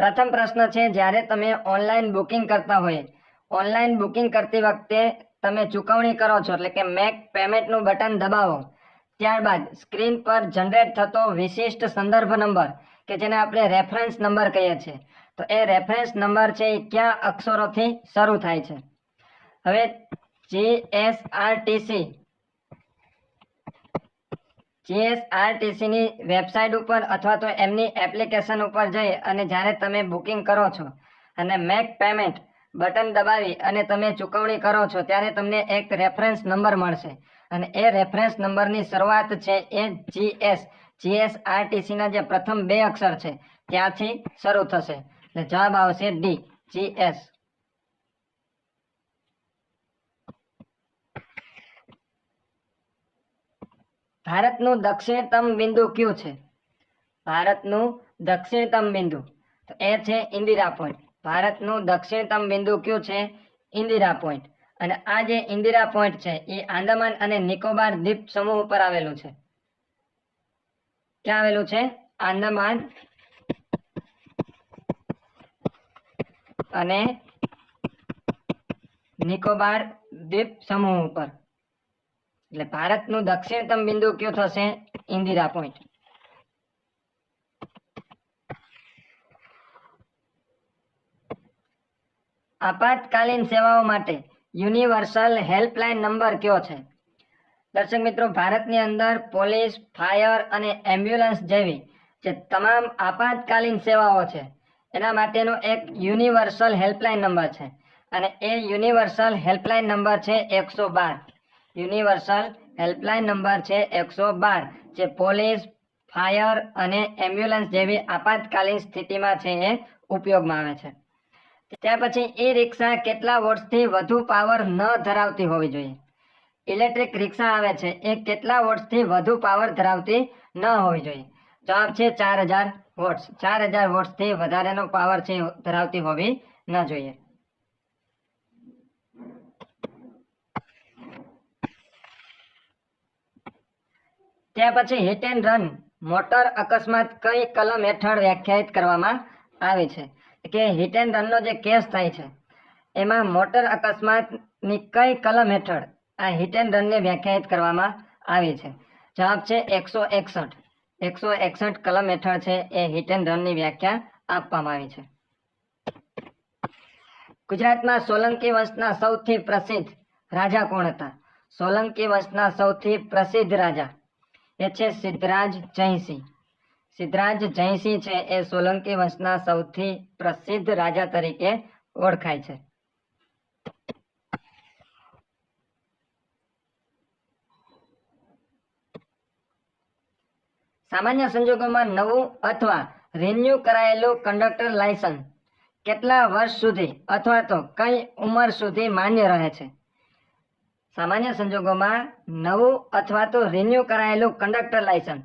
પ્રથમ પ્રશ્ન છે, જ્યારે તમે ઓનલાઈન બુકિંગ કરતા હોય, ઓનલાઈન બુકિંગ કરતી વખતે તમે ચૂકવણી કરો છો એટલે કે મેક પેમેન્ટનું બટન દબાવો, ત્યારબાદ સ્ક્રીન પર જનરેટ થતો વિશિષ્ટ સંદર્ભ નંબર કે જેને આપણે રેફરન્સ નંબર કહીએ છીએ, તો એ રેફરન્સ નંબર છે એ કયા અક્ષરોથી શરૂ થાય છે? હવે જીએસઆરટીસી ની વેબસાઇટ ઉપર અથવા તો એમની એપ્લિકેશન ઉપર જઈ અને જ્યારે તમે બુકિંગ કરો છો અને મેક પેમેન્ટ બટન દબાવી અને તમે ચૂકવણી કરો છો ત્યારે તમને એક રેફરન્સ નંબર મળશે અને એ રેફરન્સ નંબરની શરૂઆત છે એ જીએસઆરટીસી ના જે પ્રથમ 2 અક્ષર છે ત્યાંથી શરૂ થશે એટલે જવાબ આવશે ડી, જીએસ. ભારતનું દક્ષિણતમ બિંદુ કયું છે? ભારતનું દક્ષિણતમ બિંદુ તો એ છે ઇન્દિરા પોઈન્ટ. ભારતનું દક્ષિણતમ બિંદુ કયું છે? ઇન્દિરા પોઈન્ટ. અને આ જે ઇન્દિરા પોઈન્ટ છે એ આંદામાન અને નિકોબાર દ્વીપ સમૂહ ઉપર આવેલું છે. ક્યાં આવેલું છે? આંદામાન અને નિકોબાર દ્વીપ સમૂહ ઉપર. એટલે ભારતનું દક્ષિણતમ બિંદુ કયું થશે? ઇન્દિરા પોઈન્ટ. આપાતકાલીન સેવાઓ માટે યુનિવર્સલ હેલ્પલાઇન નંબર કયો છે? દર્શક મિત્રો, ભારતની અંદર પોલીસ, ફાયર અને એમ્બ્યુલન્સ જેવી જે તમામ આપાતકાલીન સેવાઓ છે એના માટેનો એક યુનિવર્સલ હેલ્પલાઇન નંબર છે અને એ યુનિવર્સલ હેલ્પલાઇન નંબર છે 112. યુનિવર્સલ હેલ્પલાઇન નંબર છે 112, જે પોલીસ, ફાયર અને એમ્બ્યુલન્સ જેવી આપાતકાલીન સ્થિતિમાં છે એ ઉપયોગમાં આવે છે. ત્યાર પછી ઈ રિક્ષા કેટલા વોટ્સથી વધુ પાવર ન ધરાવતી હોવી જોઈએ? ઇલેક્ટ્રિક રિક્ષા આવે છે એ કેટલા વોટ્સથી વધુ પાવર ધરાવતી ન હોવી જોઈએ? જવાબ છે 4000 વોટ્સ. 4000 વોટ્સથી વધારેનો પાવર છે ધરાવતી હોવી ન જોઈએ. ત્યાર પછી હિટ એન્ડ રન મોટર અકસ્માત કઈ કલમ હેઠળ વ્યાખ્યાયિત કરવામાં આવી છે? કે હિટ એન્ડ રનનો જે કેસ થાય છે એમાં મોટર અકસ્માતની કઈ કલમ હેઠળ આ હિટ એન્ડ રનને વ્યાખ્યાયિત કરવામાં આવી છે? જવાબ છે 161. 161 કલમ હેઠળ છે એ હિટ એન્ડ રનની વ્યાખ્યા આપવામાં આવી છે. ગુજરાતમાં સોલંકી વંશના સૌથી પ્રસિદ્ધ રાજા કોણ હતા? સોલંકી વંશના સૌથી પ્રસિદ્ધ રાજા એ છે સિદ્ધરાજ જયસિંહ. સિદ્ધરાજ જયસિંહ છે એ સોલંકી વંશના સૌથી પ્રસિદ્ધ રાજા તરીકે ઓળખાય છે. સામાન્ય સંજોગોમાં નવું અથવા રિન્યુ કરાયેલું કંડક્ટર લાયસન્સ કેટલા વર્ષ સુધી અથવા તો કઈ ઉંમર સુધી માન્ય રહે છે? સામાન્ય સંજોગોમાં નવું અથવા તો રિન્યુ કરાયેલું કંડક્ટર લાયસન્સ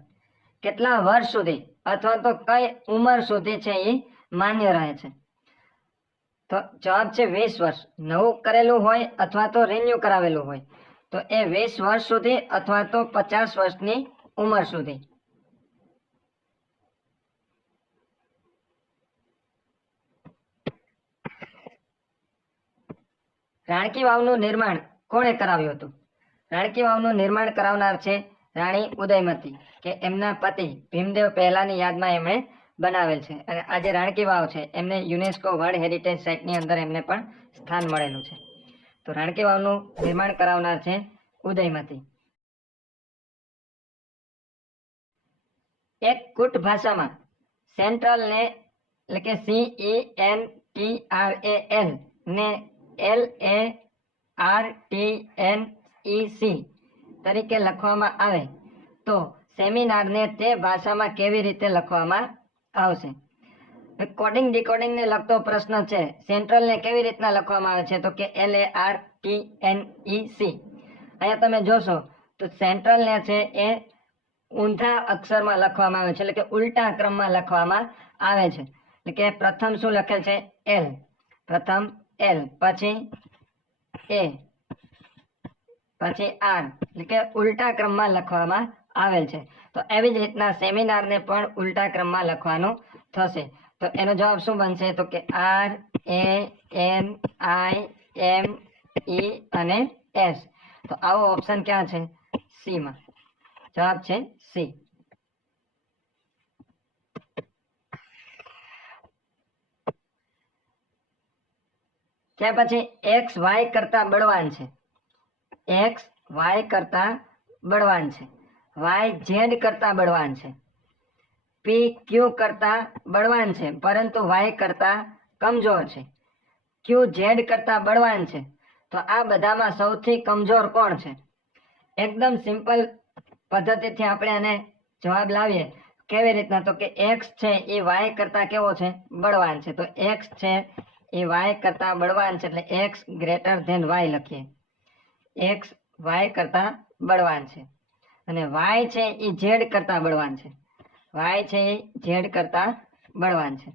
કેટલા વર્ષ સુધી અથવા તો કઈ ઉંમર સુધી છે એ માન્ય રહે છે? તો જવાબ છે 20 વર્ષ. નવું કરેલું હોય અથવા તો રિન્યુ કરાવેલું હોય તો એ 20 વર્ષ સુધી અથવા તો 50 વર્ષની ઉંમર સુધી. રાણકી વાવનું નિર્માણ કોણે કરાવ્યું હતું? રાણકી વાવનું નિર્માણ કરાવનાર છે રાણી ઉદયમતી, કે એમના પતિ ભીમદેવ પહેલાની યાદમાં એમણે બનાવેલ છે. અને આ જે રાણકી વાવ છે એમને યુનેસ્કો વર્લ્ડ હેરિટેજ સાઇટની અંદર એમને પણ સ્થાન મળેલું છે. તો રાણકી વાવનું નિર્માણ કરાવનાર છે ઉદયમતી. એક કુટ ભાષામાં સેન્ટ્રલ ને એટલે કે CENTRAL ને LARTNEC તરીકે લખવામાં આવે તો સેમિનારને તે ભાષામાં કેવી રીતે લખવામાં આવશે? કોડિંગ ડીકોડિંગને લગતો પ્રશ્ન છે. સેન્ટ્રલને કેવી રીતના લખવામાં આવે છે? તો કે LARTNEC. અહીંયા તમે જોશો તો સેન્ટ્રલને છે એ ઊંધા અક્ષરમાં લખવામાં આવે છે, એટલે કે ઉલટા ક્રમમાં લખવામાં આવે છે. એટલે કે પ્રથમ શું લખેલ છે? L. પ્રથમ L, પછી A, પછી R, એટલે કે ઉલટા ક્રમમાં લખવામાં આવેલ છે. તો એવી જ રીતના સેમિનારને પણ ઉલટા ક્રમમાં લખવાનું થશે. તો એનો જવાબ શું બનશે? તો કે RANIME અને S. તો આવો ઓપ્શન ક્યાં છે? સી માં. જવાબ છે સી. ત્યાર પછી એક્સ વાય કરતા બળવાન છે. એક્સ વાય કરતા બળવાન છે. વાય ઝેડ કરતા બળવાન છે. પી ક્યુ કરતા બળવાન છે પરંતુ વાય કરતા કમજોર છે. ક્યુ ઝેડ કરતા બળવાન છે. તો આ બધામાં સૌથી કમજોર કોણ છે? એકદમ સિમ્પલ પદ્ધતિથી આપણે આને જવાબ લાવીએ. કેવી રીતના? તો કે એક્સ છે એ વાય કરતા કેવો છે? બળવાન છે. તો એક્સ છે એ વાય કરતા બળવાન છે એટલે એક્સ ગ્રેટર ધેન વાય લખીએ. એક્સ વાય કરતા બળવાન છે અને વાય છે એ ઝેડ કરતા બળવાન છે. વાય છે એ ઝેડ કરતા બળવાન છે.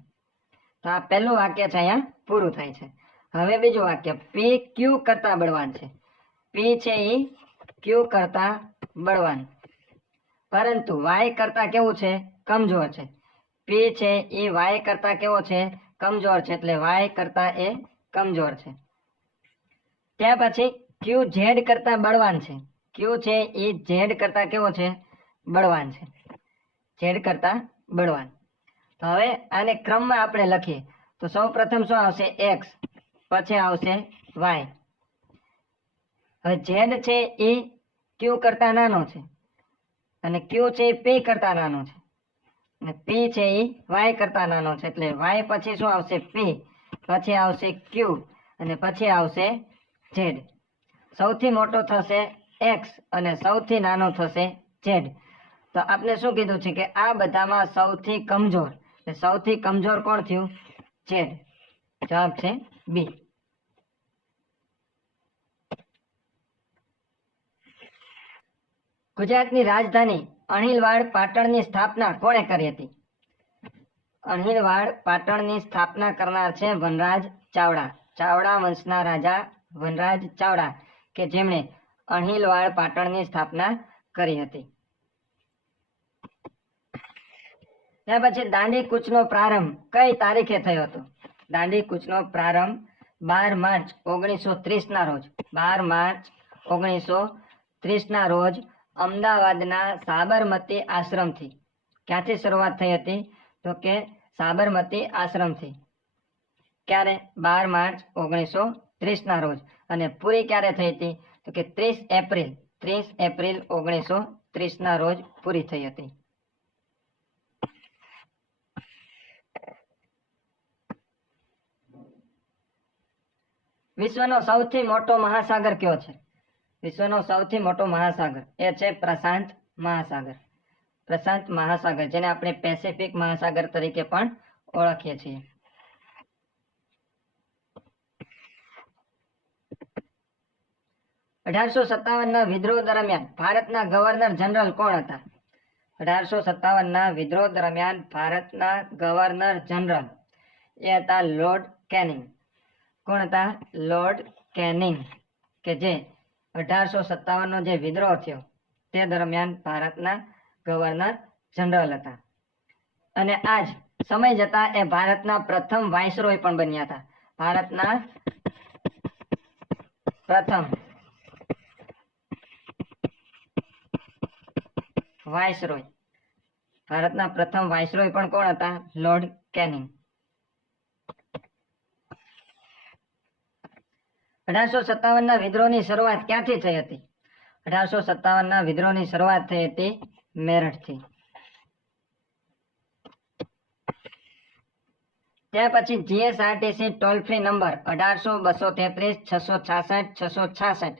તો આ પહેલું વાક્ય છે અહીંયા પૂરું થાય છે. હવે બીજું વાક્ય, પી ક્યુ કરતા બળવાન છે. પી છે એ ક્યુ કરતા બળવાન પરંતુ વાય કરતા કેવું છે? કમજોર છે. પી છે એ વાય કરતા કેવો છે? કમજોર છે એટલે વાય કરતા એ કમજોર છે. ત્યાર પછી ક્યુ ઝેડ કરતા બળવાન છે. ક્યુ છે એ ઝેડ કરતા કેવો છે? બળવાન છે. ઝેડ કરતા બળવાન. તો હવે આને ક્રમમાં આપણે લખીએ તો સૌ પ્રથમ શું આવશે? એક્સ, પછી આવશે વાય. હવે ઝેડ છે એ ક્યુ કરતા નાનો છે અને ક્યુ છે એ પી કરતા નાનો છે અને પી છે એ વાય કરતા નાનો છે એટલે વાય પછી શું આવશે? પી, પછી આવશે ક્યુ અને પછી આવશે ઝેડ. સૌથી મોટો થશે એક્સ અને સૌથી નાનો થશે ઝેડ. તો આપણે શું કીધું છે કે આ બધામાં સૌથી કમજોર, સૌથી કમજોર કોણ થયું? ઝેડ. જવાબ છે બી. ગુજરાતની રાજધાની અણહિલવાડ પાટણની સ્થાપના કોણે કરી હતી? અણહિલવાડ પાટણની સ્થાપના કરનાર છે વનરાજ ચાવડા. ચાવડા વંશના રાજા વનરાજ ચાવડા કે જેમણે અણહિલવાડ પાટણની સ્થાપના કરી હતી. ત્યાર પછી દાંડી કૂચનો પ્રારંભ કઈ તારીખે થયો હતો? દાંડી કૂચનો પ્રારંભ 12 માર્ચ 1930 ના રોજ. 12 માર્ચ 1930 ના રોજ અમદાવાદના સાબરમતી આશ્રમથી. ક્યાંથી શરૂઆત થઈ હતી? તો કે સાબરમતી આશ્રમથી. ક્યારે? 12 માર્ચ 1930 ના રોજ. અને પૂરી ક્યારે થઈ હતી? તો કે 30 એપ્રિલ 1930 ના રોજ પૂરી થઈ હતી. વિશ્વનો સૌથી મોટો મહાસાગર કયો છે? વિશ્વનો સૌથી મોટો મહાસાગર એ છે પ્રશાંત મહાસાગર. પ્રશાંત મહાસાગર, જેને આપણે પેસિફિક મહાસાગર તરીકે પણ ઓળખીએ છીએ. ના વિદ્રોહ દરમિયાન ભારતના ગવર્નર જનરલ કોણ હતા? 1857ના વિદ્રોહ દરમિયાન ભારતના ગવર્નર જનરલ એ હતા લોર્ડ કેનિંગ. કોણ હતા? લોર્ડ કેનિંગ કે જે 1857નો જે વિદ્રોહ થયો તે દરમિયાન ભારતના ગવર્નર જનરલ હતા. અને આજ સમય જતા એ ભારતના પ્રથમ વાઇસરોય પણ બન્યા હતા. ભારતના પ્રથમ વાઇસરોય. ભારતના પ્રથમ વાઇસરોય પણ કોણ હતા? Lord canning. 1857ના વિદ્રોહની શરૂઆત ક્યાંથી થઈ હતી? 1857ના વિદ્રોહની શરૂઆત થઈ હતી મેરઠથી. ત્યાર પછી GSRTC toll free number 18-233-666-666.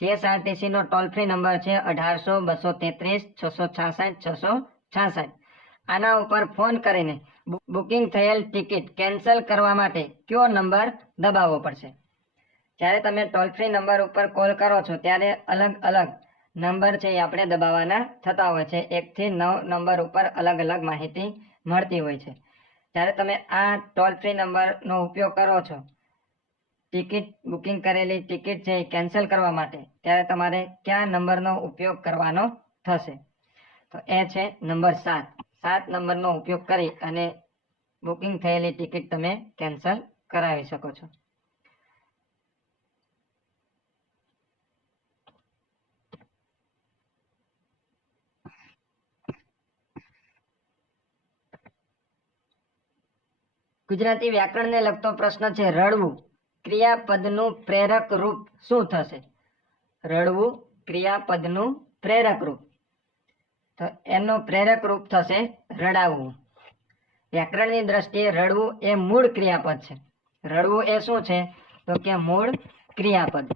GSRTC નો ટોલ ફ્રી નંબર છે 18-233-666-666. આના ઉપર ફોન કરીને બુકિંગ થયેલ ટિકિટ કેન્સલ કરવા માટે કયો નંબર દબાવવો પડશે? જ્યારે તમે ટોલ ફ્રી નંબર ઉપર કોલ કરો છો ત્યારે અલગ અલગ નંબર છે એ આપણે દબાવવાના થતા હોય છે. 1 થી 9 નંબર ઉપર અલગ અલગ માહિતી મળતી હોય છે. જ્યારે તમે આ ટોલ ફ્રી નંબરનો ઉપયોગ કરો છો ટિકિટ બુકિંગ કરેલી ટિકિટ છે એ કેન્સલ કરવા માટે, ત્યારે તમારે કયા નંબરનો ઉપયોગ કરવાનો થશે? તો એ છે નંબર 7. 7 નંબરનો ઉપયોગ કરી અને બુકિંગ થયેલી ટિકિટ તમે કેન્સલ કરાવી શકો છો. ગુજરાતી વ્યાકરણને લગતો પ્રશ્ન છે. રડવું ક્રિયાપદનું પ્રેરક રૂપ શું થશે? રડવું ક્રિયાપદનું પ્રેરક રૂપ, તો એનું પ્રેરક રૂપ થશે રડાવવું. વ્યાકરણની દ્રષ્ટિએ રડવું એ મૂળ ક્રિયાપદ છે. રડવું એ શું છે? તો કે મૂળ ક્રિયાપદ.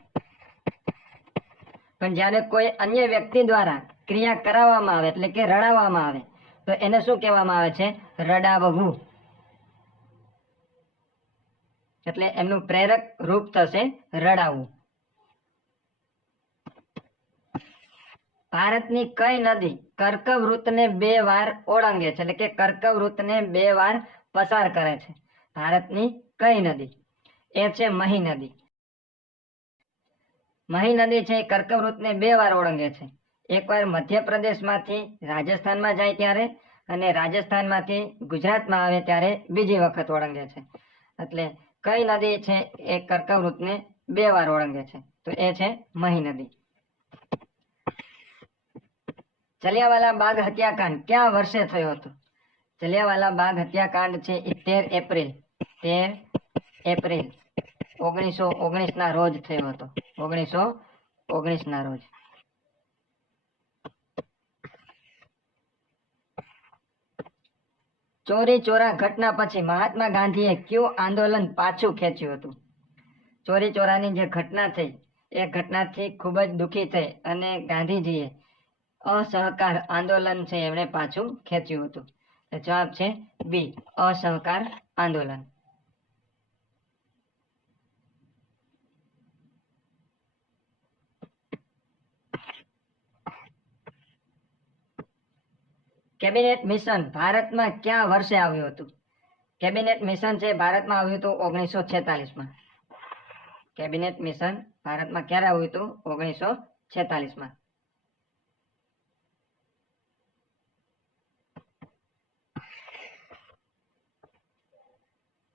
પણ જ્યારે કોઈ અન્ય વ્યક્તિ દ્વારા ક્રિયા કરાવવામાં આવે એટલે કે રડાવવામાં આવે તો એને શું કહેવામાં આવે છે? રડાવવું. એટલે એમનું પ્રેરક રૂપ થશે રડાવવું. ભારતની કઈ નદી કર્કવૃતને 2 વાર ઓળંગે છે, એટલે કે કર્કવૃતને 2 વાર પસાર કરે છે? ભારતની કઈ નદી? એ છે મહી નદી. મહી નદી છે કર્કવૃતને 2 વાર ઓળંગે છે. એકવાર મધ્યપ્રદેશમાંથી રાજસ્થાનમાં જાય ત્યારે અને રાજસ્થાનમાંથી ગુજરાતમાં આવે ત્યારે બીજી વખત ઓળંગે છે. એટલે કઈ નદી છે એ કર્કવૃતને 2 વાર ઓળંગે છે? તો એ છે મહી નદી. જલિયાવાલા બાગ હત્યાકાંડ કયા વર્ષે થયો હતો? જલિયાવાલા બાગ હત્યાકાંડ છે એ 13 એપ્રિલ 1919 ના રોજ થયો હતો. 1919 ના રોજ. ચોરી ચોરા ઘટના પછી મહાત્મા ગાંધીએ કયું આંદોલન પાછું ખેંચ્યું હતું? ચોરી ચોરાની જે ઘટના થઈ એ ઘટનાથી ખૂબ જ દુઃખી થઈ અને ગાંધીજીએ અસહકાર આંદોલન છે એમણે પાછું ખેંચ્યું હતું. જવાબ છે બી, અસહકાર આંદોલન. કેબિનેટ મિશન ભારતમાં કયા વર્ષે આવ્યું હતું? કેબિનેટ મિશન છે ભારતમાં આવ્યું હતું 1946માં. કેબિનેટ મિશન ભારતમાં ક્યારે આવ્યું હતું? 1946માં.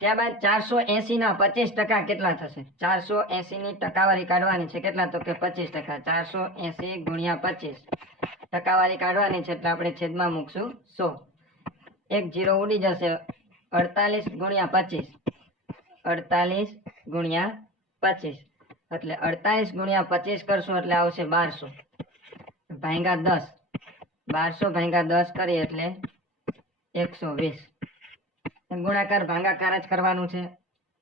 ત્યારબાદ 480 ના 25% કેટલા થશે? 480 ની ટકાવારી કાઢવાની છે. કેટલા? તો કે 25%. 480 ગુણ્યા 25 ટકાવારી કાઢવાની છે એટલે આપણે છેદમાં મૂકશું 100. એક 0 ઉડી જશે. 48 ગુણ્યા 25 એટલે 48 ગુણ્યા 25 કરશું એટલે આવશે 1200 ભાગ્યા 10. 1200 ભાગ્યા 10 કરીએ એટલે 120. ગુણાકાર ભાગાકાર જ કરવાનું છે.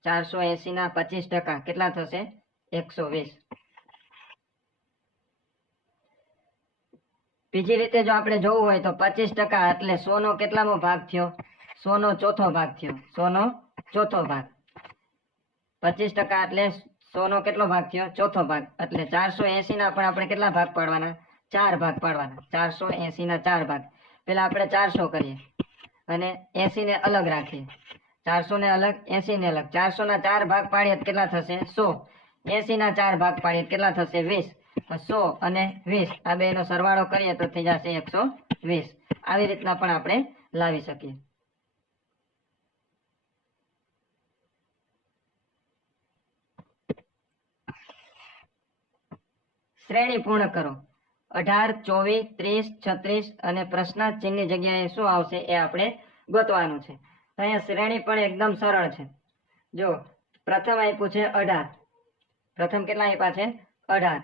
480 ના 25% કેટલા થશે? 120. બીજી રીતે જો આપણે જોવું હોય તો 25% એટલે 100 નો કેટલામો ભાગ થયો? 100 નો ચોથો ભાગ થયો. 100 નો ચોથો ભાગ. 25% એટલે 100 નો કેટલો ભાગ થયો? ચોથો ભાગ. એટલે 480 ના પણ આપણે કેટલા ભાગ પાડવાના? 4 ભાગ પાડવાના. 480 ના 4 ભાગ. પેલા આપણે 400 કરીએ અને 80 ને અલગ રાખીએ. 400 ને અલગ, 80 ને અલગ. 400 ના 4 ભાગ પાડીએ તો કેટલા થશે? 100. 80 ના 4 ભાગ પાડીએ કેટલા થશે? 20. 100 અને 20 આ બેનો સરવાળો કરીએ તો થઈ જશે 120. આવી રીતના પણ આપણે લાવી શકીએ. શ્રેણી પૂર્ણ કરો. 18, 24, 30, 36 અને પ્રશ્ન ચિહ્નની જગ્યાએ શું આવશે એ આપણે ગોતવાનું છે. અહીંયા શ્રેણી પણ એકદમ સરળ છે. જો પ્રથમ આપ્યું છે 18. પ્રથમ કેટલા આપ્યા છે? 18.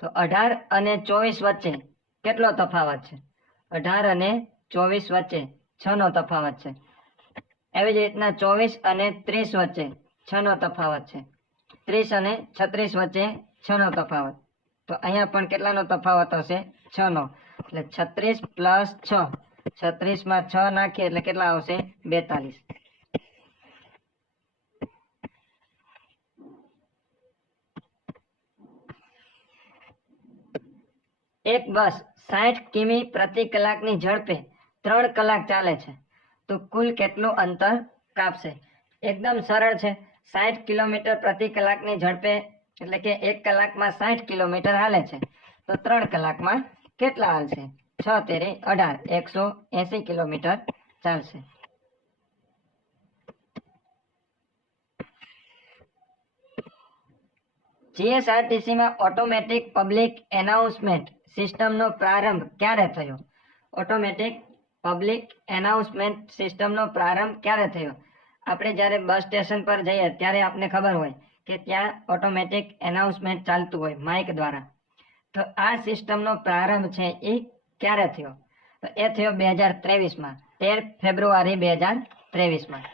તો 18 અને 24 વચ્ચે કેટલો તફાવત છે? 18 અને 24 વચ્ચે 6 નો તફાવત છે. એવી જ રીતના 24 અને 30 વચ્ચે 6 નો તફાવત છે. 30 અને 36 વચ્ચે 6 નો તફાવત. તો અહીંયા પણ કેટલાનો તફાવત હશે? 6 નો. એટલે 36 પ્લસ 6. 36 માં 6 નાખીએ એટલે કેટલા આવશે? 42. એક બસ 60 કિમી પ્રતિ કલાકની ઝડપે 3 કલાક ચાલે છે તો કુલ કેટલું અંતર કાપશે? એકદમ સરળ છે. 60 કિલોમીટર પ્રતિ કલાકની ઝડપે એટલે કે 1 કલાકમાં 60 કિલોમીટર હાલે છે તો 3 કલાકમાં કેટલા હાલશે? 6 તેરી 18, 180 કિલોમીટર ચાલશે. જીએસઆરટીસી માં ઓટોમેટિક પબ્લિક એનાઉન્સમેન્ટ સિસ્ટમનો પ્રારંભ ક્યારે થયો? ઓટોમેટિક પબ્લિક એનાઉન્સમેન્ટ સિસ્ટમનો પ્રારંભ ક્યારે થયો? આપણે જ્યારે બસ સ્ટેશન પર જઈએ ત્યારે આપને ખબર હોય કે ત્યાં ઓટોમેટિક એનાઉન્સમેન્ટ ચાલતું હોય માઇક દ્વારા. તો આ સિસ્ટમનો પ્રારંભ છે એ ક્યારે થયો? તો એ થયો 2023માં, 13 ફેબ્રુઆરી 2023માં.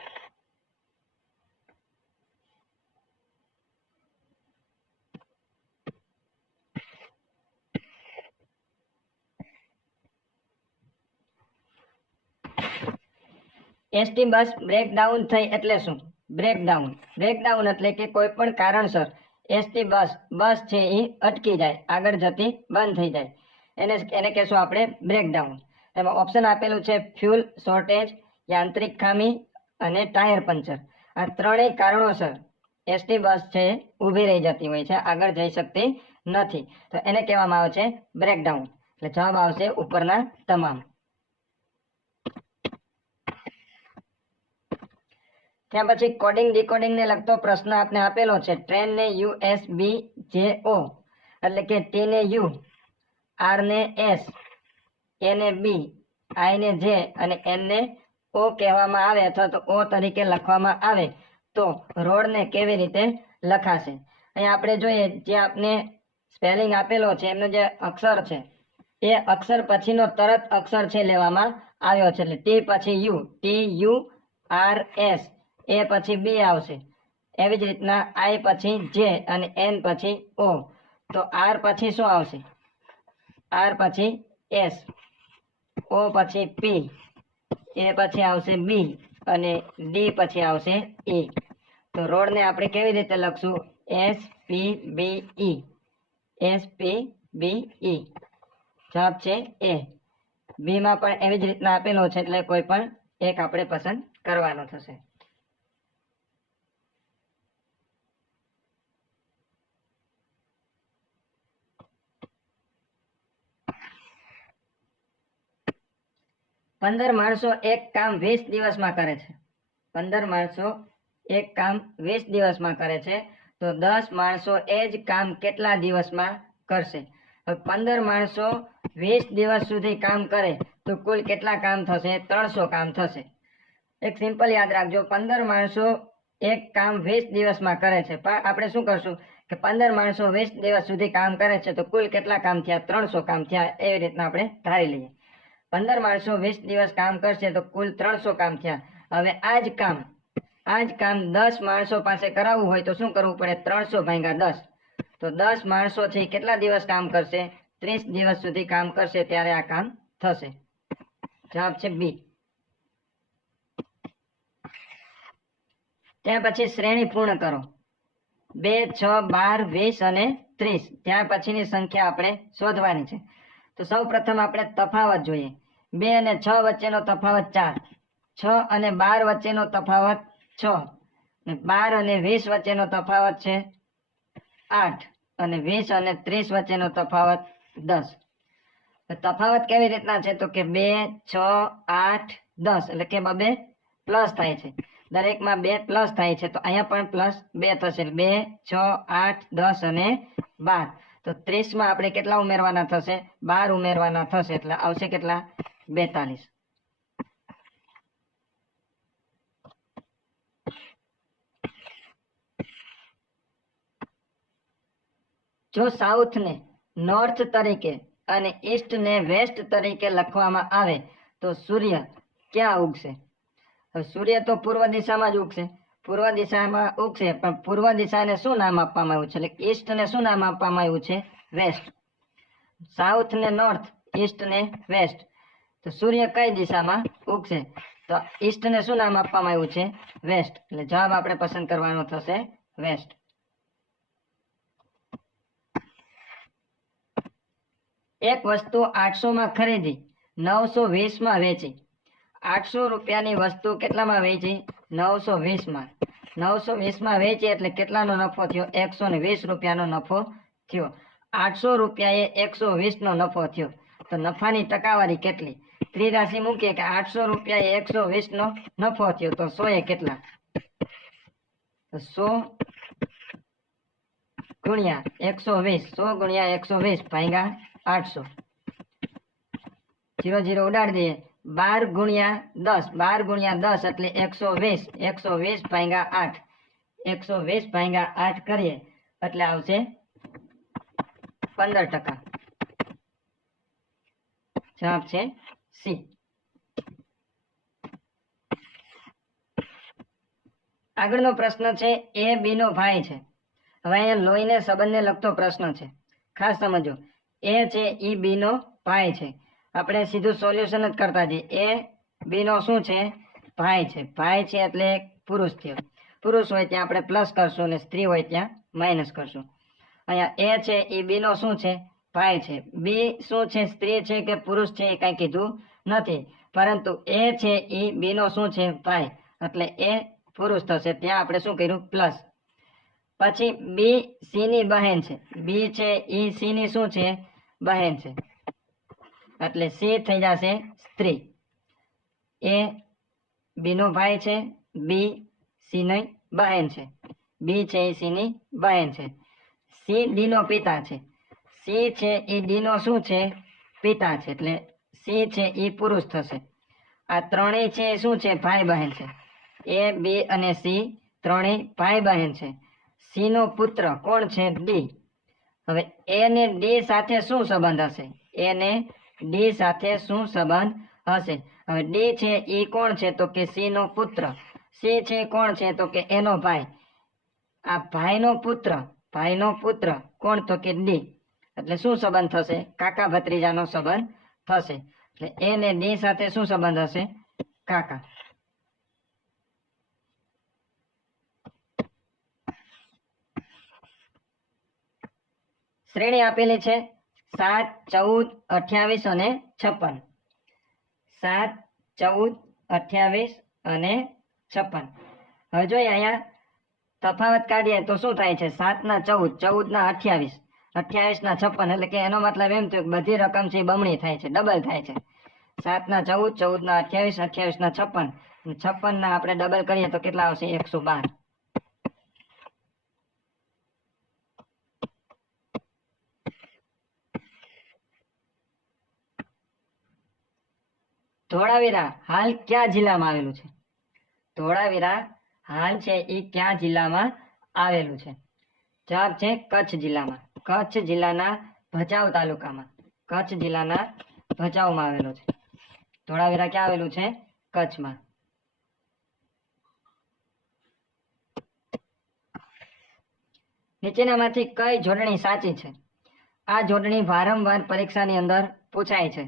એસટી બસ બ્રેકડાઉન થઈ એટલે શું? બ્રેકડાઉન એટલે કે કોઈ પણ કારણસર એસટી બસ છે એ અટકી જાય, આગળ જતી બંધ થઈ જાય, એને કહેશું આપણે બ્રેકડાઉન. એમાં ઓપ્શન આપેલું છે ફ્યુલ શોર્ટેજ, યાંત્રિક ખામી અને ટાયર પંચર. આ ત્રણેય કારણોસર એસટી બસ છે ઊભી રહી જતી હોય છે, આગળ જઈ શકતી નથી, તો એને કહેવામાં આવે છે બ્રેકડાઉન. એટલે જવાબ આવશે ઉપરના તમામ. ત્યાં પછી કોડિંગ ડીકોડિંગ ને લગતો પ્રશ્ન આપને આપેલો છે. ટ્રેન ને USB-JO એટલે કે T ને U, R ને S, A ને B, I ને J અને N ને O કહેવામાં આવે અથવા તો O તરીકે લખવામાં આવે તો રોડ ને કેવી રીતે લખાશે? અહીં આપણે જોઈએ જે આપને સ્પેલિંગ આપેલો છે એમનો જે અક્ષર છે એ અક્ષર પછીનો તરત અક્ષર છે લેવામાં આવ્યો છે. એટલે T પછી U, TURS, A પછી B આવશે. એવી જ રીતના I પછી J અને N પછી O. તો R પછી શું આવશે? R પછી S, O પછી P, A પછી આવશે B અને D પછી આવશે E. તો રોડ ને આપણે કેવી રીતે લખશું? SPBE. જવાબ છે A. B માં પણ એવી જ રીતના આપેલો છે એટલે કોઈ પણ એક આપણે પસંદ કરવાનો થશે. પંદર માણસો એક કામ 20 દિવસમાં કરે છે. 15 માણસો એક કામ 20 દિવસમાં કરે છે તો 10 માણસો એ જ કામ કેટલા દિવસમાં કરશે? 15 માણસો 20 દિવસ સુધી કામ કરે તો કુલ કેટલા કામ થશે? 300 કામ થશે. એક સિમ્પલ યાદ રાખજો, 15 માણસો એક કામ 20 દિવસમાં કરે છે, પણ આપણે શું કરશું કે 15 માણસો 20 દિવસ સુધી કામ કરે છે તો કુલ કેટલા કામ થયા? 300 કામ થયા. એવી રીતના આપણે ધારી લઈએ. 15 માણસો 20 દિવસ કામ કરશે તો કુલ 300 કામ થયા. હવે આ જ કામ 10 માણસો પાસે કરાવવું હોય તો શું કરવું પડે? 300 ભાગ્યા 10. તો 10 માણસો થી કેટલા દિવસ કામ કરશે? 30 દિવસ સુધી કામ કરશે ત્યારે આ કામ થશે. જવાબ છે B. ત્યાર પછી શ્રેણી પૂર્ણ કરો. 2, 6, 12, 20 અને 30. ત્યાર પછીની સંખ્યા આપણે શોધવાની છે. તો સૌ પ્રથમ આપણે તફાવત જોઈએ. 2 અને 6 વચ્ચેનો તફાવત 4, 6 અને 12 વચ્ચેનો તફાવત 6, 12 અને 20 વચ્ચેનો તફાવત છે 8 અને 20 અને 30 વચ્ચેનો તફાવત 10. તફાવત કેવી રીતના છે? તો કે 2, 6, 8, 10 એટલે કે બે પ્લસ થાય છે. દરેકમાં 2 પ્લસ થાય છે તો અહીંયા પણ પ્લસ 2 થશે. 2, 6, 8, 10 અને 12. તો 30 માં આપણે કેટલા ઉમેરવાના થશે? 12 ઉમેરવાના થશે એટલે આવશે કેટલા? 42. જો સાઉથ ને નોર્થ તરીકે અને ઈસ્ટ ને વેસ્ટ તરીકે લખવામાં આવે તો સૂર્ય ક્યાં ઉગશે? સૂર્ય તો પૂર્વ દિશામાં જ ઉગશે. પૂર્વ દિશામાં ઉગશે પણ પૂર્વ દિશાને શું નામ આપવામાં આવ્યું છે? એટલે ઈસ્ટ ને શું નામ આપવામાં આવ્યું છે? વેસ્ટ. સાઉથ ને નોર્થ, ઈસ્ટ ને વેસ્ટ. તો સૂર્ય કઈ દિશામાં ઉગશે? તો ઈસ્ટ ને શું નામ આપવામાં આવ્યું છે? વેસ્ટ. એટલે જવાબ આપણે પસંદ કરવાનો થશે વેસ્ટ. એક વસ્તુ 800 માં ખરીદી 920 માં વેચી. 800 રૂપિયાની વસ્તુ કેટલામાં વેચી? 920 માં. 920 માં વેચી એટલે કેટલાનો નફો થયો? 120 રૂપિયાનો નફો થયો. 800 રૂપિયાએ 120 નો નફો થયો. તો નફાની ટકાવારી કેટલી? ત્રિરાશી મૂકીએ કે 800 રૂપિયા એ 120 નો નફો થયો, તો 100 એ કેટલા? તો 100 ગુણ્યા 120, 100 ગુણ્યા 120 ભાગ્યા 800, 0 0 ઉડાડી દઈએ. 12 ગુણ્યા 10, 12 ગુણ્યા 10 એટલે 120, 120 ભાગ્યા 8, 120 ભાગ્યા 8 કરીએ એટલે આવશે 15%. જવાબ છે સી. આગળનો પ્રશ્ન છે એ બી નો ભાઈ છે. હવે અહીંયા લોહીને સંબંધને લગતો પ્રશ્ન છે, ખાસ સમજો. એ છે ઈ બી નો ભાઈ છે. આપણે સીધું સોલ્યુશન જ કરતા જઈએ. એ બી નો શું છે? ભાઈ છે. ભાઈ છે એટલે પુરુષ થયો. પુરુષ હોય ત્યાં આપણે પ્લસ કરશું અને સ્ત્રી હોય ત્યાં માઇનસ કરશું. અહીંયા એ છે એ બી નો શું છે? ભાઈ છે. બી શું છે? સ્ત્રી છે કે પુરુષ છે એ કઈ કીધું નથી, પરંતુ એ છે એ બી નો શું છે? ભાઈ, એટલે એ પુરુષ થશે. ત્યાં આપણે શું કર્યું? પ્લસ. પછી બી સી ની બહેન છે. બી છે ઈ સી ની શું છે? બહેન છે, એટલે સી થઈ જશે સ્ત્રી. એ બી નો ભાઈ છે, બી સી ની બહેન છે. બી છે એ સી ની બહેન છે. સી ડી નો પિતા છે. સી છે એ ડી નો શું છે? પિતા છે, એટલે સી છે એ પુરુષ થશે. આ ત્રણેય છે એ શું છે? ભાઈ બહેન છે. એ બી અને સી ત્રણેય ભાઈ બહેન છે. સી નો પુત્ર કોણ છે? ડી. હવે એ ને ડી સાથે શું સંબંધ હશે? એ ને ડી સાથે શું સંબંધ હશે? હવે ડી છે એ કોણ છે? તો કે સી નો પુત્ર. સી છે કોણ છે? તો કે એનો ભાઈ. આ ભાઈનો પુત્ર કોણ? તો કે ડી. એટલે શું સંબંધ થશે? કાકા ભત્રીજાનો સંબંધ થશે. એટલે એ ને ડી સાથે શું સંબંધ હશે? કાકા. શ્રેણી આપેલી છે 7, 14, 28 અને 56. 7, 14, 28 અને 56. હવે જોઈએ અહીંયા તફાવત કાઢીએ તો શું થાય છે? 7 ના 14, 14 ના 28, 28 ના 56. એટલે કે એનો મતલબ એમ થયો કે બધી રકમ છે બમણી થાય છે, ડબલ થાય છે. 7 ના 14, 14 ના 28, 28 ના 56, 56 ના આપણે ડબલ કરીએ તો કેટલા આવશે? 112. ધોળાવીરા હાલ કયા જિલ્લામાં આવેલું છે? ધોળાવીરા હાલ છે એ કયા જિલ્લામાં આવેલું છે? જવાબ છે કચ્છ જિલ્લામાં. કચ્છ જિલ્લાના ભચાઉ તાલુકામાં. કચ્છ જિલ્લાના ભચાઉમાં આવેલું છે. ધોળાવીરા ક્યાં આવેલું છે? કચ્છમાં. નીચેનામાંથી કઈ જોડણી સાચી છે? આ જોડણી વારંવાર પરીક્ષાની અંદર પૂછાય છે.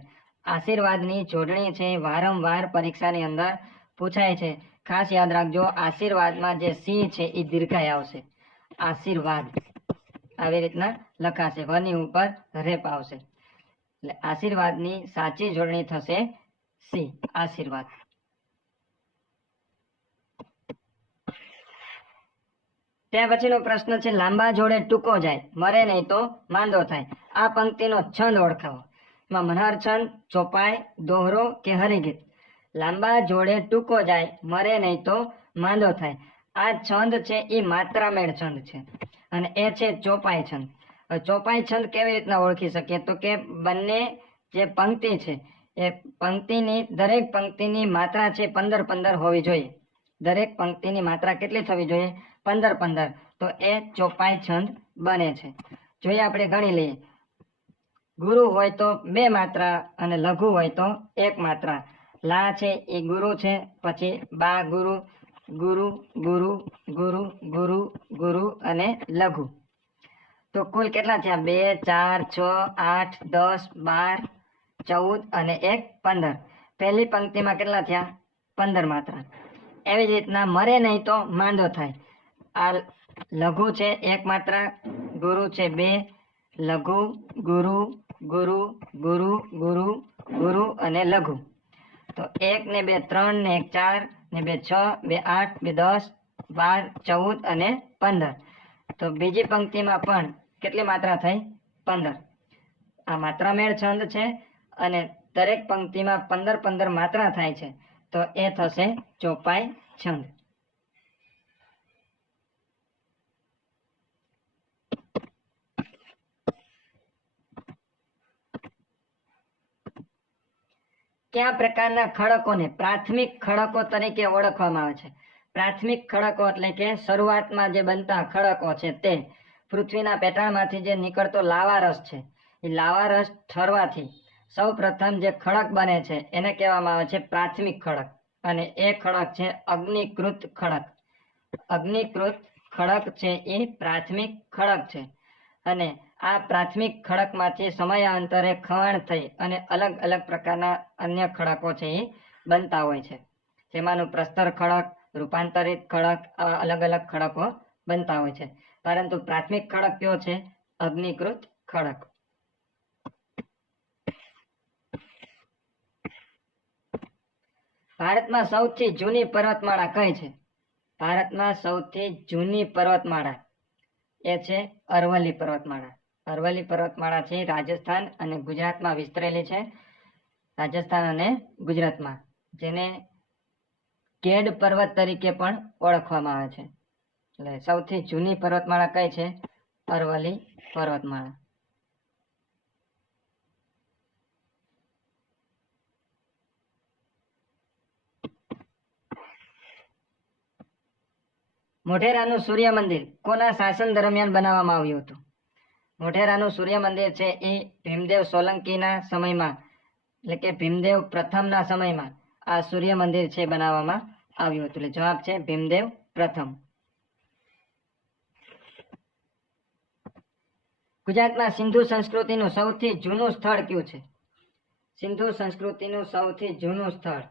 આશીર્વાદની જોડણી છે વારંવાર પરીક્ષાની અંદર પૂછાય છે. ખાસ યાદ રાખજો, આશીર્વાદમાં જે સી છે એ દીર્ઘાય આવશે. આશીર્વાદ આવી રીતના લખાશે, વની ઉપર રેપ આવશે. એટલે આશીર્વાદની સાચી જોડણી થશે સી, આશીર્વાદ. ત્યાર પછીનો પ્રશ્ન છે લાંબા જોડે ટૂંકો જાય, મરે નહીં તો માંદો થાય. આ પંક્તિનો છંદ ઓળખાવો. એમાં મનહર છંદ, ચોપાઈ, દોહરો કે હરિગીત? લાંબા જોડે ટૂંકો જાય, મરે નહીં તો માંદો થાય. આ છંદ છે એ માત્રામેળ છંદ છે અને એ છે ચોપાઈ છંદ. ચોપાઈ છંદ કેવી રીતના ઓળખી શકીએ? તો કે બંને જે પંક્તિ છે એ પંક્તિની દરેક પંક્તિની માત્રા છે 15 15 હોવી જોઈએ. દરેક પંક્તિની માત્રા કેટલી થવી જોઈએ? 15 15. તો એ ચોપાઈ છંદ બને છે. જોઈએ આપણે ગણી લઈએ. ગુરુ હોય તો 2 માત્રા અને લઘુ હોય તો 1 માત્રા. લા છે એ ગુરુ છે, પછી બા ગુરુ, ગુરુ ગુરુ ગુરુ ગુરુ ગુરુ અને લઘુ. તો કુલ કેટલા થયા? 2 4 6 8 10 12 14 અને 1 15. પહેલી પંક્તિમાં કેટલા થયા? 15 માત્રા. એવી જ રીતના મરે નહીં તો માંદો થાય. આ લઘુ છે 1 માત્રા, ગુરુ છે 2, લઘુ ગુરુ ગુરુ ગુરુ ગુરુ ગુરુ અને લઘુ. તો 1 ને 2 3 ને 1 4 ને 2 6 2 8 2 10 12 14 અને 15. તો બીજી પંક્તિમાં પણ કેટલી માત્રા થઈ? 15. આ માત્રામેળ છંદ છે અને દરેક પંક્તિમાં 15-15 માત્રા થાય છે, તો એ થશે ચોપાઈ છંદ. કયા પ્રકારના ખડકોને પ્રાથમિક ખડકો તરીકે ઓળખવામાં આવે છે? પ્રાથમિક ખડકો એટલે કે શરૂઆતમાં જે બનતા ખડકો છે તે પૃથ્વીના પેટાળમાંથી જે નીકળતો લાવા રસ છે, એ લાવા રસ ઠરવાથી સૌ પ્રથમ જે ખડક બને છે એને કહેવામાં આવે છે પ્રાથમિક ખડક. અને એ ખડક છે અગ્નિકૃત ખડક. અગ્નિકૃત ખડક છે એ પ્રાથમિક ખડક છે. અને આ પ્રાથમિક ખડકમાંથી સમયાંતરે ખવાણ થઈ અને અલગ અલગ પ્રકારના અન્ય ખડકો છે એ બનતા હોય છે. જેમાંનું પ્રસ્તર ખડક, રૂપાંતરિત ખડક, આવા અલગ અલગ ખડકો બનતા હોય છે. પરંતુ પ્રાથમિક ખડક કયો છે? અગ્નિકૃત ખડક. ભારતમાં સૌથી જૂની પર્વતમાળા કઈ છે? ભારતમાં સૌથી જૂની પર્વતમાળા એ છે અરવલ્લી પર્વતમાળા. અરવલ્લી પર્વતમાળા છે રાજસ્થાન અને ગુજરાતમાં વિસ્તરેલી છે. રાજસ્થાન અને ગુજરાતમાં, જેને કેડ પર્વત તરીકે પણ ઓળખવામાં આવે છે. એટલે સૌથી જૂની પર્વતમાળા કઈ છે? અરવલ્લી પર્વતમાળા. મોઢેરાનું સૂર્ય મંદિર કોના શાસન દરમિયાન બનાવવામાં આવ્યું હતું? મોઢેરાનું સૂર્ય મંદિર છે એ ભીમદેવ સોલંકીના સમયમાં, એટલે કે ભીમદેવ પ્રથમના સમયમાં આ સૂર્ય મંદિર છે બનાવવામાં આવ્યું હતું. એટલે જવાબ છે ભીમદેવ પ્રથમ. ગુજરાતમાં સિંધુ સંસ્કૃતિનું સૌથી જૂનું સ્થળ કયું છે? સિંધુ સંસ્કૃતિનું સૌથી જૂનું સ્થળ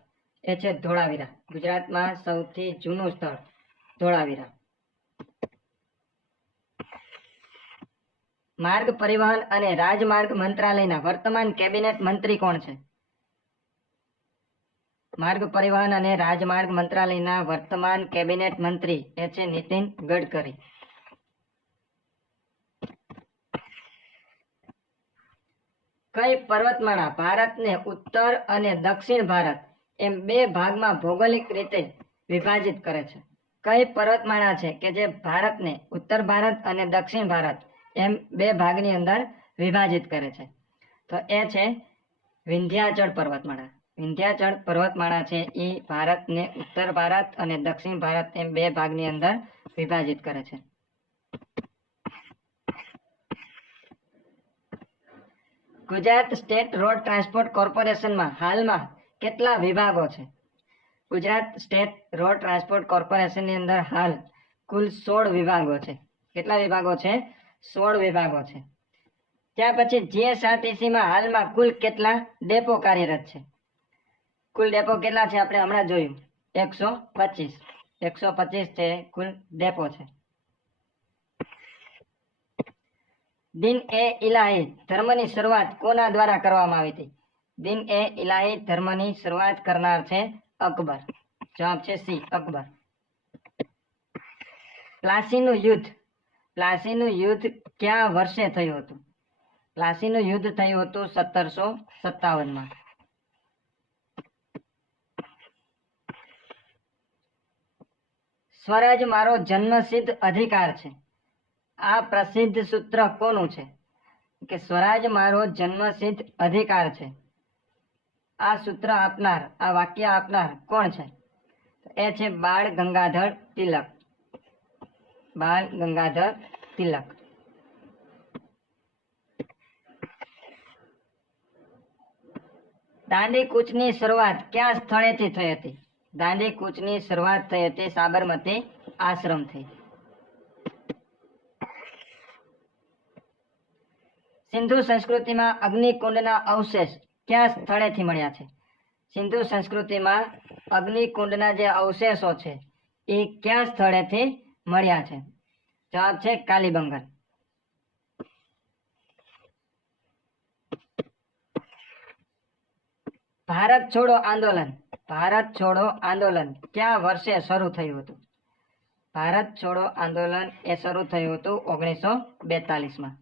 એ છે ધોળાવીરા. ગુજરાતમાં સૌથી જૂનું સ્થળ ધોળાવીરા. માર્ગ પરિવહન અને રાજમાર્ગ મંત્રાલયના વર્તમાન કેબિનેટ મંત્રી કોણ છે? માર્ગ પરિવહન અને રાજમાર્ગ મંત્રાલયના વર્તમાન કેબિનેટ મંત્રી એ છે નીતિન ગડકરી. કઈ પર્વતમાળા ભારતને ઉત્તર અને દક્ષિણ ભારત એમ બે ભાગમાં ભૌગોલિક રીતે વિભાજિત કરે છે? કઈ પર્વતમાળા છે કે જે ભારતને ઉત્તર ભારત અને દક્ષિણ ભારત એમ બે ભાગની અંદર વિભાજિત કરે છે? તો એ છે વિંધ્યાચળ પર્વતમાળા. વિંધ્યાચળ પર્વતમાળા છે એ ભારતને ઉત્તર ભારત અને દક્ષિણ ભારત એમ બે ભાગની અંદર વિભાજિત કરે છે. ગુજરાત સ્ટેટ રોડ ટ્રાન્સપોર્ટ કોર્પોરેશનમાં હાલમાં કેટલા વિભાગો છે? ગુજરાત સ્ટેટ રોડ ટ્રાન્સપોર્ટ કોર્પોરેશનની અંદર હાલ કુલ 16 વિભાગો છે. કેટલા વિભાગો છે? 16 વિભાગો છે. ત્યાર પછી જીએસઆરટીસીમાં હાલમાં કુલ કેટલા ડેપો કાર્યરત છે? કુલ ડેપો કેટલા છે આપણે હમણાં જોયું, 125. 125 છે કુલ ડેપો છે. દિન એ ઇલાહી ધર્મની શરૂઆત કોના દ્વારા કરવામાં આવી હતી? દિન એ ઇલાહી ધર્મની શરૂઆત કરનાર છે અકબર. જવાબ છે સી, અકબર. પ્લાસીનું યુદ્ધ. પ્લાસીનું યુદ્ધ કયા વર્ષે થયું હતું? પ્લાસીનું યુદ્ધ થયું હતું 1757માં. સ્વરાજ મારો જન્મસિદ્ધ અધિકાર છે, આ પ્રસિદ્ધ સૂત્ર કોનું છે? કે સ્વરાજ મારો જન્મસિદ્ધ અધિકાર છે. આ સૂત્ર આપનાર, આ વાક્ય આપનાર કોણ છે? એ છે બાળ ગંગાધર તિલક. બાળ ગંગાધર તિલક. દાંડી કૂચની શરૂઆત કયા સ્થળેથી થઈ હતી? દાંડી કૂચની શરૂઆત થઈ હતી સાબરમતી આશ્રમથી. સિંધુ સંસ્કૃતિમાં અગ્નિકુંડના અવશેષ કયા સ્થળેથી મળ્યા છે? સિંધુ સંસ્કૃતિમાં અગ્નિકુંડના જે અવશેષો છે એ કયા સ્થળેથી મળ્યા છે? જવાબ છે કાલીબંગન. ભારત છોડો આંદોલન. ભારત છોડો આંદોલન કયા વર્ષે શરૂ થયું હતું? ભારત છોડો આંદોલન એ શરૂ થયું હતું 1942માં.